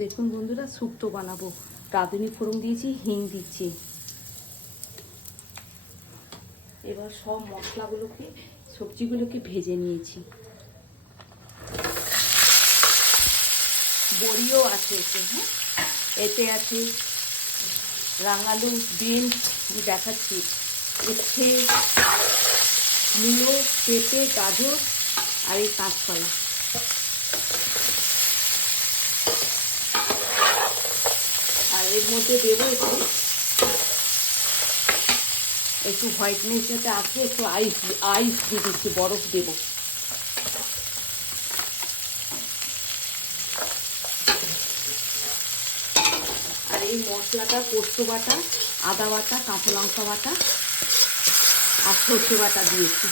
দেখুন বন্ধুরা, শুক্তো বানাবো। রাঁধুনি ফোড়ন দিয়েছি, হিং দিচ্ছি। এবার সব মশলাগুলোকে, সবজিগুলোকে ভেজে নিয়েছি। বড়িও আছে এতে, হ্যাঁ, এতে আছে রাঙালু, বিনস দেখাচ্ছি, উচ্ছে, মূলো, পেঁপে, গাজর আর এই কাঁচকলা। আর এর মধ্যে দেবো একটু হোয়াইটনেস যাতে আসে, একটু আইস দিয়ে দিচ্ছি, বরফ দেবো। আর এই মশলাটা পোস্ত বাটা, আদা বাটা, কাঁচা লঙ্কা বাটা আর সর্ষে বাটা দিয়েছি।